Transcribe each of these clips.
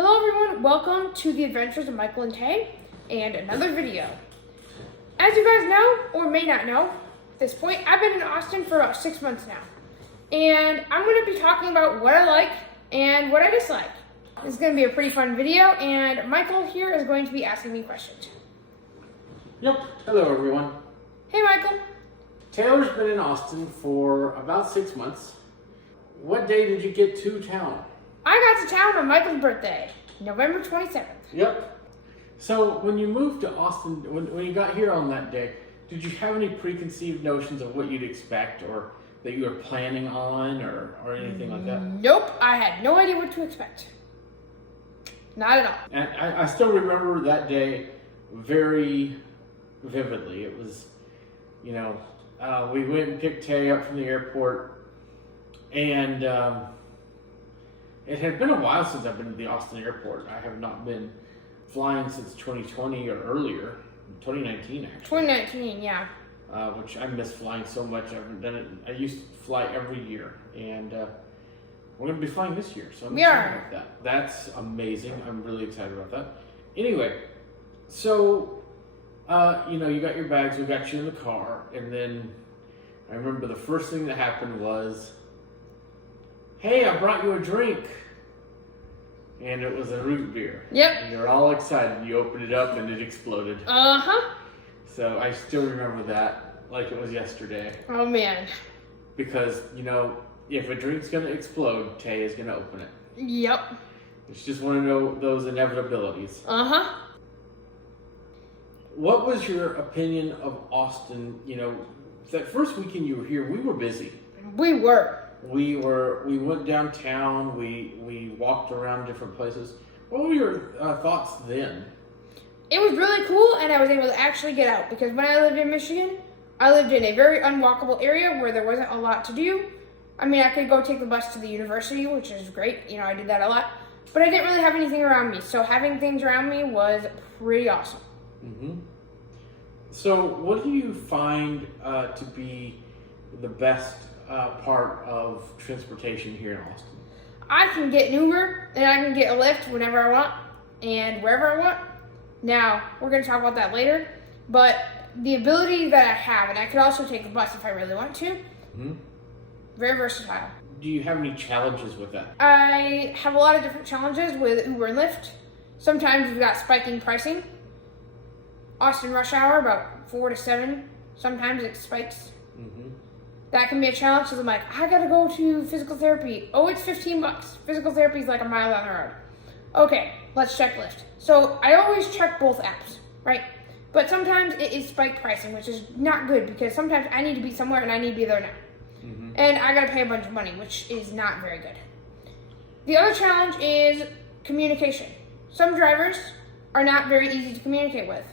Hello everyone, welcome to the adventures of Michael and Tay and another video. As you guys know, or may not know, at this point, I've been in Austin for about 6 months now. And I'm going to be talking about what I like and what I dislike. This is going to be a pretty fun video, and Michael here is going to be asking me questions. Yep. Hello, everyone. Hey Michael. Taylor's been in Austin for about 6 months. What day did you get to town? I got to town on Michael's birthday, November 27th. Yep. So when you moved to Austin, when you got here on that day, did you have any preconceived notions of what you'd expect or that you were planning on or anything like that? Nope, I had no idea what to expect. Not at all. And I still remember that day very vividly. It was, we went and picked Tay up from the airport, and it had been a while since I've been to the Austin airport. I have not been flying since 2020 or earlier, 2019 actually. 2019, yeah. Which I miss flying so much. I haven't done it. I used to fly every year, and we're going to be flying this year, so I'm excited about that. That's amazing. I'm really excited about that. Anyway, so you got your bags. We got you in the car, and then I remember the first thing that happened was, "Hey, I brought you a drink." And it was a root beer. Yep. And you're all excited. You opened it up and it exploded. Uh-huh. So I still remember that like it was yesterday. Oh, man. Because, if a drink's going to explode, Tay is going to open it. Yep. It's just one of those inevitabilities. Uh-huh. What was your opinion of Austin? That first weekend you were here, we were busy. We were. We went downtown, we walked around different places. What were your thoughts then? It was really cool, and I was able to actually get out, because when I lived in Michigan, I lived in a very unwalkable area where there wasn't a lot to do. I mean, I could go take the bus to the university, which is great. I did that a lot. But I didn't really have anything around me, so having things around me was pretty awesome. Mm-hmm. So what do you find to be the best part of transportation here in Austin? I can get an Uber, and I can get a Lyft whenever I want and wherever I want. Now, we're going to talk about that later, but the ability that I have, and I could also take the bus if I really want to, very versatile. Do you have any challenges with that? I have a lot of different challenges with Uber and Lyft. Sometimes we've got spiking pricing. Austin rush hour, about 4 to 7. Sometimes it spikes. Mm-hmm. That can be a challenge, because I'm like, I gotta go to physical therapy. Oh, it's $15. Physical therapy is like a mile down the road. Okay, let's check Lyft. So I always check both apps, right? But sometimes it is spike pricing, which is not good, because sometimes I need to be somewhere and I need to be there now. Mm-hmm. And I gotta pay a bunch of money, which is not very good. The other challenge is communication. Some drivers are not very easy to communicate with.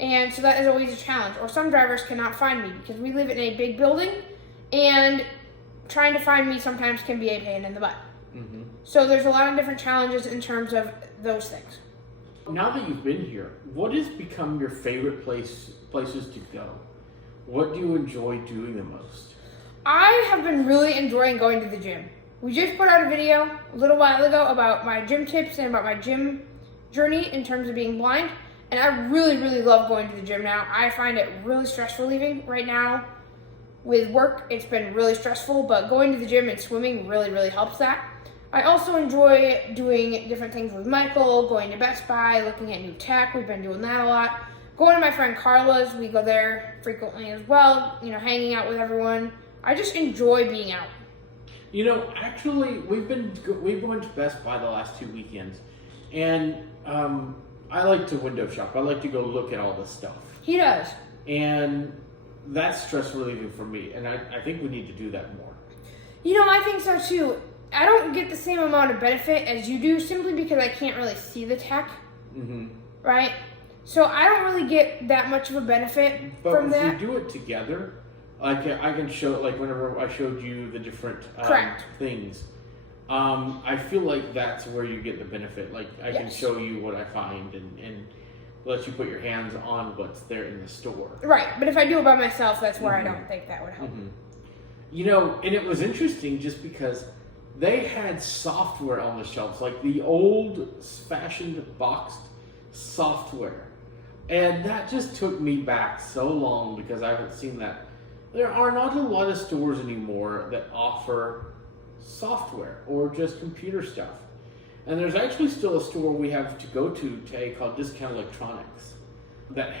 And so that is always a challenge. Or some drivers cannot find me, because we live in a big building, and trying to find me sometimes can be a pain in the butt. Mm-hmm. So there's a lot of different challenges in terms of those things. Now that you've been here, what has become your favorite places to go? What do you enjoy doing the most? I have been really enjoying going to the gym. We just put out a video a little while ago about my gym tips and about my gym journey in terms of being blind. And I really, really love going to the gym now. I find it really stressful leaving right now. With work, it's been really stressful, but going to the gym and swimming really, really helps that. I also enjoy doing different things with Michael, going to Best Buy, looking at new tech. We've been doing that a lot. Going to my friend Carla's, we go there frequently as well, hanging out with everyone. I just enjoy being out. Actually, we've been going to Best Buy the last 2 weekends, and I like to window shop. I like to go look at all this stuff. He does. And that's stress relieving for me, and I think we need to do that more. I think so too. I don't get the same amount of benefit as you do, simply because I can't really see the tech, right? So I don't really get that much of a benefit from that. But if we do it together, I can show, like whenever I showed you the different things, I feel like that's where you get the benefit. Like I can show you what I find and let you put your hands on what's there in the store. Right, but if I do it by myself, that's where I don't think that would help. And it was interesting just because they had software on the shelves, like the old-fashioned boxed software. And that just took me back so long because I haven't seen that. There are not a lot of stores anymore that offer software or just computer stuff. And there's actually still a store we have to go to today called Discount Electronics that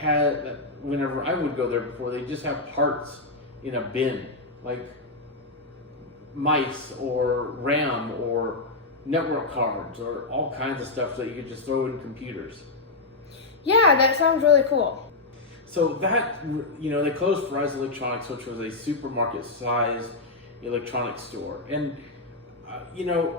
whenever I would go there before, they just have parts in a bin, like mice or RAM or network cards or all kinds of stuff that you could just throw in computers. Yeah, that sounds really cool. So that, they closed Verizon Electronics, which was a supermarket-sized electronics store. And,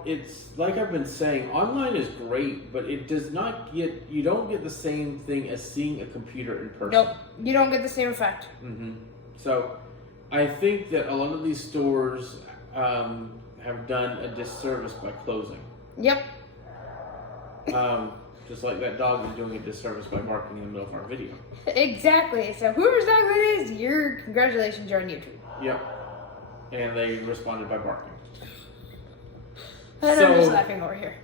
it's like I've been saying, online is great, but it does not you don't get the same thing as seeing a computer in person. Nope, you don't get the same effect. Mm-hmm. So I think that a lot of these stores have done a disservice by closing. Yep. Just like that dog is doing a disservice by barking in the middle of our video. Exactly. So whoever's dog that is, congratulations, you're on YouTube. Yep. And they responded by barking. And I'm just laughing over here.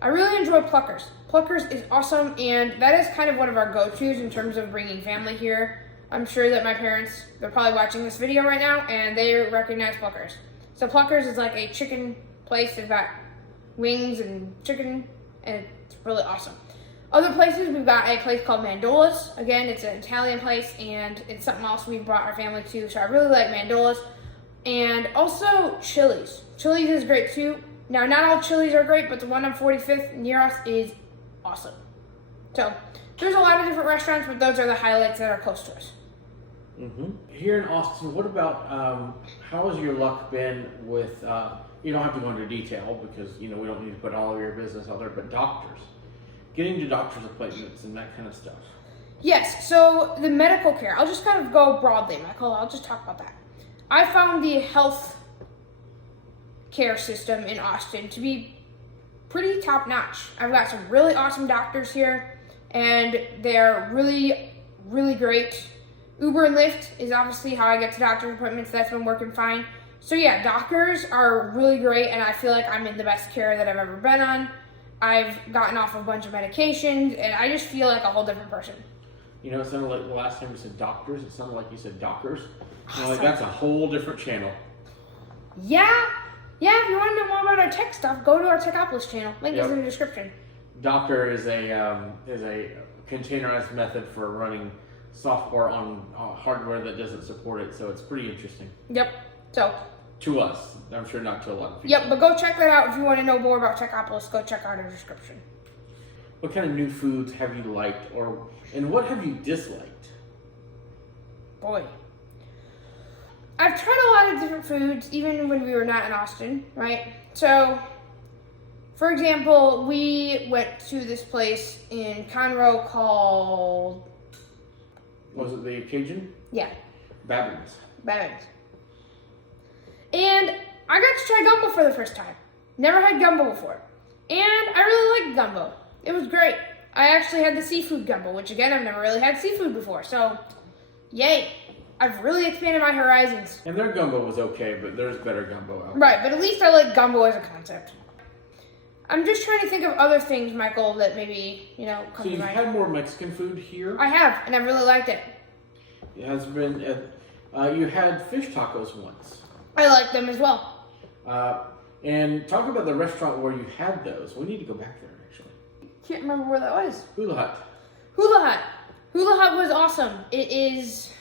I really enjoy Pluckers. Pluckers is awesome, and that is kind of one of our go-tos in terms of bringing family here. I'm sure that my parents, they're probably watching this video right now, and they recognize Pluckers. So Pluckers is like a chicken place. They've got wings and chicken, and it's really awesome. Other places, we've got a place called Mandola's. Again, it's an Italian place, and it's something else we brought our family to, so I really like Mandola's. And also Chili's. Chili's is great too. Now, not all Chili's are great, but the one on 45th near us is awesome. So, there's a lot of different restaurants, but those are the highlights that are close to us. Mm-hmm. Here in Austin, what about, how has your luck been with, you don't have to go into detail because, we don't need to put all of your business out there, but doctors. Getting to doctor's appointments and that kind of stuff. Yes, so the medical care, I'll just kind of go broadly, Michael. I'll just talk about that. I found the health care system in Austin to be pretty top-notch. I've got some really awesome doctors here, and they're really, really great. Uber and Lyft is obviously how I get to doctor's appointments. That's been working fine. So yeah, doctors are really great, and I feel like I'm in the best care that I've ever been on. I've gotten off a bunch of medications, and I just feel like a whole different person. It sounded like the last time you said doctors, it sounded like you said dockers. Like that's a whole different channel. Yeah, if you want to know more about our tech stuff, go to our Techopolis channel. Link is in the description. Docker is a containerized method for running software on hardware that doesn't support it, so it's pretty interesting. Yep. So. To us, I'm sure not to a lot of people. Yep, but go check that out if you want to know more about Techopolis. Go check out our description. What kind of new foods have you liked, and what have you disliked? Boy. I've tried a lot of different foods, even when we were not in Austin, right? So, for example, we went to this place in Conroe called... Was it the Cajun? Yeah. Babbins. And I got to try gumbo for the first time. Never had gumbo before. And I really liked gumbo. It was great. I actually had the seafood gumbo, which again, I've never really had seafood before. So, yay. I've really expanded my horizons. And their gumbo was okay, but there's better gumbo out there. Right, but at least I like gumbo as a concept. I'm just trying to think of other things, Michael, that maybe, come to mind. So you've had more Mexican food here? I have, and I really liked it. It has been, you had fish tacos once. I like them as well. And talk about the restaurant where you had those. We need to go back there, actually. Can't remember where that was. Hula Hut. Hula Hut was awesome. It is...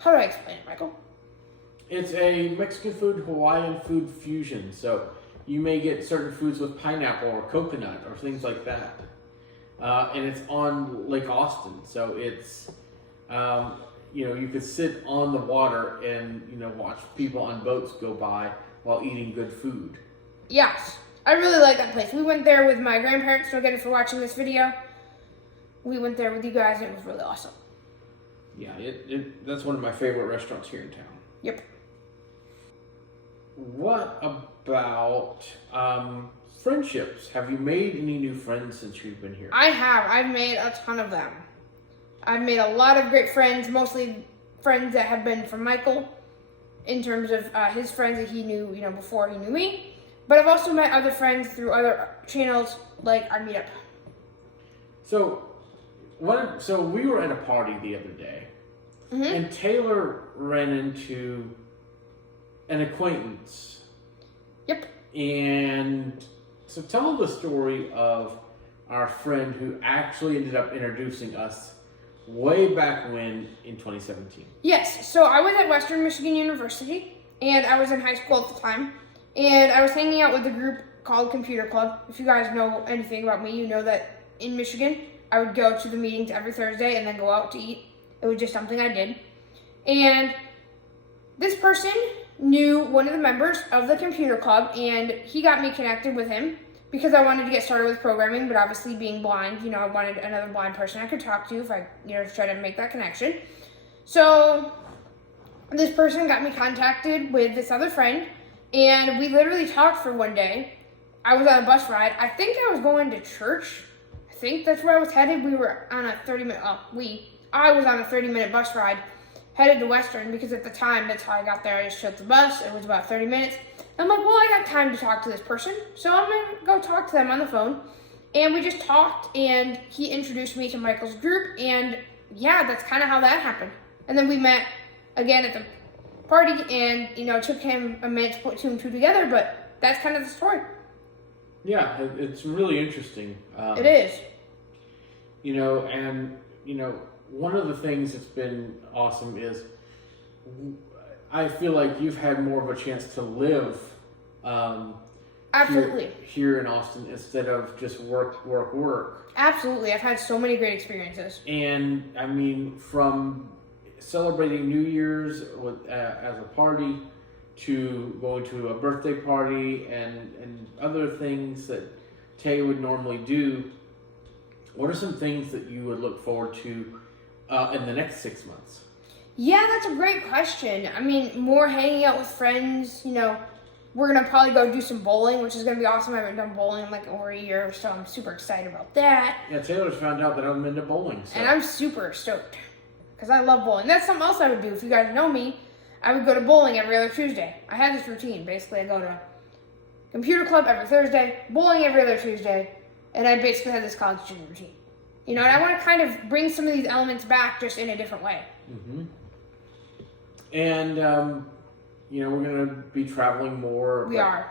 How do I explain it, Michael? It's a Mexican food, Hawaiian food fusion. So you may get certain foods with pineapple or coconut or things like that. And it's on Lake Austin. So it's, you could sit on the water and, watch people on boats go by while eating good food. Yes. I really like that place. We went there with my grandparents. So again, for watching this video, we went there with you guys. And it was really awesome. Yeah, that's one of my favorite restaurants here in town. Yep. What about friendships? Have you made any new friends since you've been here? I have. I've made a ton of them. I've made a lot of great friends, mostly friends that have been from Michael, in terms of his friends that he knew, before he knew me. But I've also met other friends through other channels, like our meetup. So we were at a party the other day, and Taylor ran into an acquaintance. Yep. And so tell the story of our friend who actually ended up introducing us way back when in 2017. Yes, so I was at Western Michigan University, and I was in high school at the time, and I was hanging out with a group called Computer Club. If you guys know anything about me, you know that in Michigan, I would go to the meetings every Thursday and then go out to eat. It was just something I did. And this person knew one of the members of the Computer Club, and he got me connected with him because I wanted to get started with programming, but obviously being blind, I wanted another blind person I could talk to if I, try to make that connection. So this person got me contacted with this other friend, and we literally talked for one day. I was on a bus ride. I think I was going to church. I think that's where I was headed. We were on a 30-minute, I was on a 30-minute bus ride headed to Western because at the time, that's how I got there. I just took the bus. It was about 30 minutes. I'm like, well, I got time to talk to this person, so I'm going to go talk to them on the phone. And we just talked, and he introduced me to Michael's group, and yeah, that's kind of how that happened. And then we met again at the party, and, it took him a minute to put two and two together, but that's kind of the story. Yeah, it's really interesting. It is. One of the things that's been awesome is I feel like you've had more of a chance to live Absolutely. Here in Austin instead of just work. Absolutely. I've had so many great experiences. And I mean, from celebrating New Year's as a party to going to a birthday party and other things that Tay would normally do, what are some things that you would look forward to in the next 6 months? Yeah, that's a great question. I mean, more hanging out with friends, we're going to probably go do some bowling, which is going to be awesome. I haven't done bowling in like over a year, so I'm super excited about that. Yeah, Taylor's found out that I'm into bowling. So. And I'm super stoked because I love bowling. That's something else I would do. If you guys know me, I would go to bowling every other Tuesday. I had this routine. Basically, I go to computer club every Thursday, bowling every other Tuesday, and I basically had this college student routine. And I want to kind of bring some of these elements back just in a different way. Mm-hmm. And, we're going to be traveling more. We are.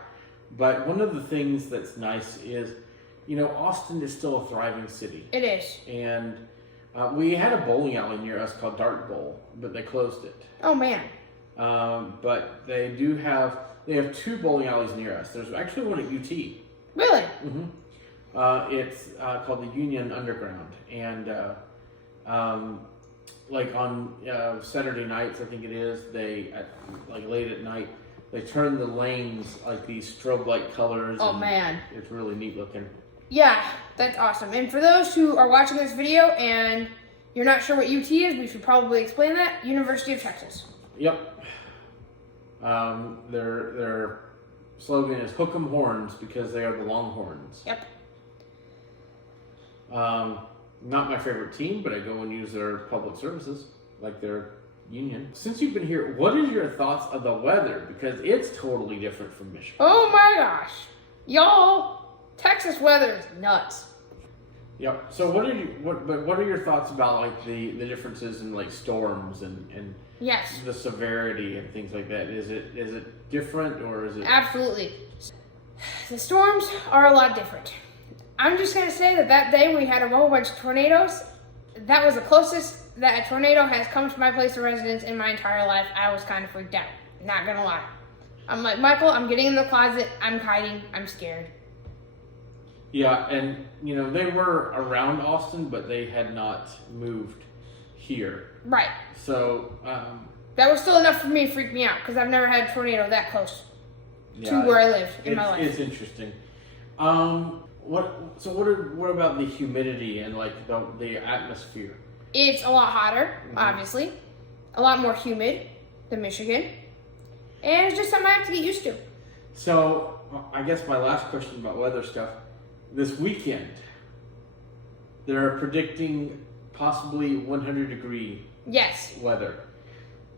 But one of the things that's nice is, Austin is still a thriving city. It is. And we had a bowling alley near us called Dart Bowl, but they closed it. Oh, man. But they have two bowling alleys near us. There's actually one at UT. Really? Mm-hmm. It's called the Union Underground, and like on Saturday nights, I think it is. Late at night, they turn the lanes like these strobe light colors. Oh man, it's really neat looking. Yeah, that's awesome. And for those who are watching this video and you're not sure what UT is, we should probably explain that. University of Texas. Yep. Their slogan is "Hook 'em horns" because they are the Longhorns. Yep. Not my favorite team, but I go and use their public services, like their union. Since you've been here, what is your thoughts of the weather? Because it's totally different from Michigan. Oh my gosh. Y'all, Texas weather is nuts. Yep. So what are your thoughts about like the differences in like storms and yes, the severity and things like that? Is it different or is it? Absolutely. The storms are a lot different. I'm just going to say that day we had a whole bunch of tornadoes. That was the closest that a tornado has come to my place of residence in my entire life. I was kind of freaked out. Not going to lie. I'm like, Michael, I'm getting in the closet. I'm hiding. I'm scared. Yeah, and they were around Austin, but they had not moved here. Right. So that was still enough for me to freak me out because I've never had a tornado that close to where I live in my life. It's interesting. What about the humidity and like the atmosphere? It's a lot hotter, obviously, a lot more humid than Michigan, and it's just something I have to get used to. So I guess my last question about weather stuff. This weekend, they're predicting possibly 100-degree weather.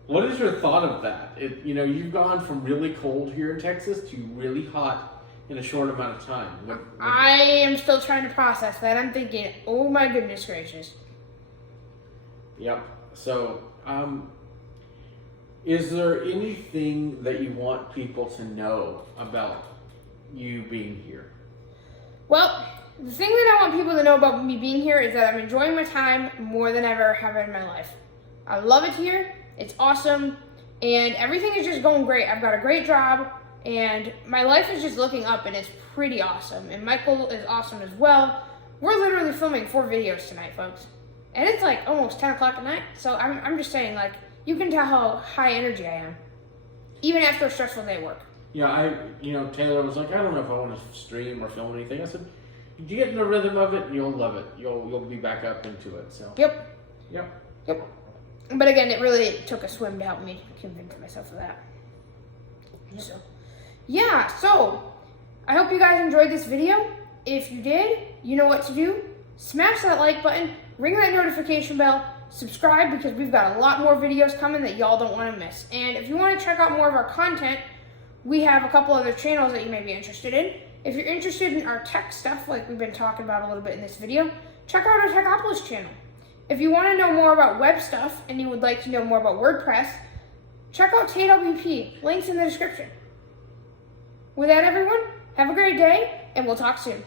What is your thought of that? You've gone from really cold here in Texas to really hot in a short amount of time. I am still trying to process that. I'm thinking, oh my goodness gracious. Yep. So, is there anything that you want people to know about you being here? Well, the thing that I want people to know about me being here is that I'm enjoying my time more than I ever have in my life. I love it here. It's awesome. And everything is just going great. I've got a great job. And my life is just looking up, and it's pretty awesome. And Michael is awesome as well. We're literally filming 4 videos tonight, folks. And it's like almost 10 o'clock at night. So I'm just saying, like, you can tell how high energy I am. Even after a stressful day at work. Yeah, Taylor was like, I don't know if I want to stream or film anything. I said, you get in the rhythm of it, and you'll love it. You'll be back up into it. So. Yep. Yep. But again, it really took a swim to help me convince myself of that. Yep. So I hope you guys enjoyed this video. If you did, you know what to do. Smash that like button, ring that notification bell, subscribe because we've got a lot more videos coming that y'all don't want to miss. And if you want to check out more of our content, we have a couple other channels that you may be interested in. If you're interested in our tech stuff, like we've been talking about a little bit in this video, check out our Techopolis channel. If you want to know more about web stuff and you would like to know more about WordPress, check out TayWP. Links in the description. With that, everyone, have a great day, and we'll talk soon.